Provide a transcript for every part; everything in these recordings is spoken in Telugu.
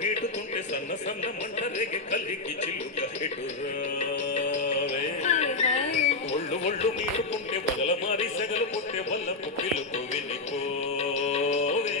గీటుతుంటే సన్న సన్న మంట రేగి కలిగి చిల్లుక ఎటురావే ఒళ్ళు ఒళ్ళు మీటుకుంటే బగల మారి సెగలు పుట్టే వల్లపు పిలుపు వెళ్ళిపోవే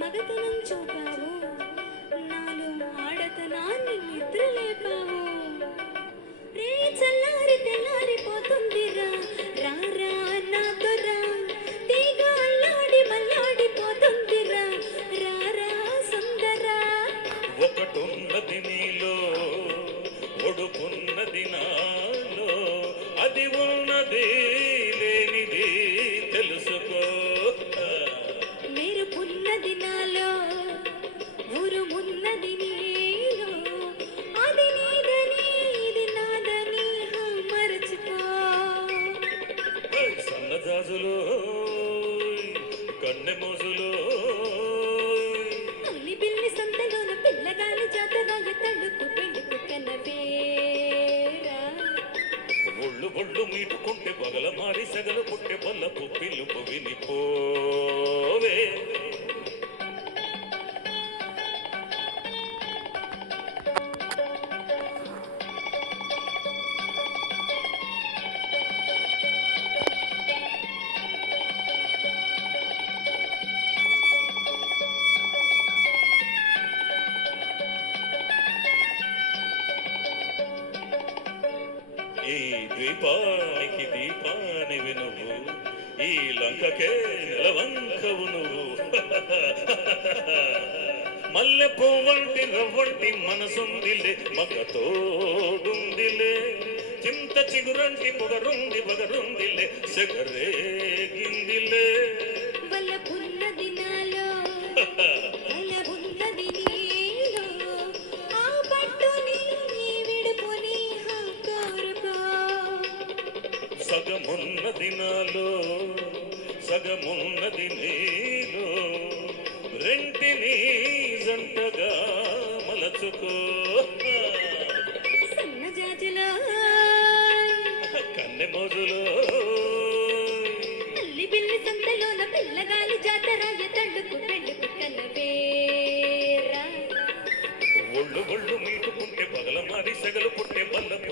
మగతనం చూపావు నాలో ఆడతనాన్ని నిద్రలేపావు రే చల్లారి తెల్లారిపోతుందిరా రారా నాతో రా తీగ అల్లాడి మల్లాడిపోతుందిరా రారా సుందరా ఒకటున్నది నీలో ఒడుపున్నది నాలో అది ఉన్నది లేనిది తెలుసుకో మెరుపున్నది నాలో ఉరుమున్నది నీలో అది నీదని ఇది నాదని మరచిపో సన్నజాజులో కన్నె మోజులో అల్లి బిల్లి సంతలోన పిల్లగాలి జాతరాగ తడుకు పెళ్ళికు కనవేరా ఒళ్ళు ఒళ్ళు మీటుకుంటే బగల మారి సెగలు పుట్టే బల్లపు పిలుపు వినిపోవే ఈ ద్వీపానికి దీపానివి నువ్వు ఈ లంకకే నెలవంకవు నువ్వు మల్లె పువ్వంటి రవ్వంటి మనసుందిలే మగతోడుందిలే చింత చిగురంటి పొగరుంది బగరుందిలే సెగరేగిందిలే వల్లపున్నది నాలో వల్లపున్నది నీలో ఆ పట్టుని విడుపుని కోరుకో సగమున్నది నాలో సగమున్నది నీలో రెంటిని జంటగా మలచుకో సన్నజాజులో కన్నె మోజులో అల్లి బిల్లి సంతలోన పిల్లగాలి జాతరాయ తడుకు పెళ్ళికు కనవేరా ఒళ్ళు ఒళ్ళు మీటుకుంటే పగల మారి సెగలు పుట్టే బల్లపు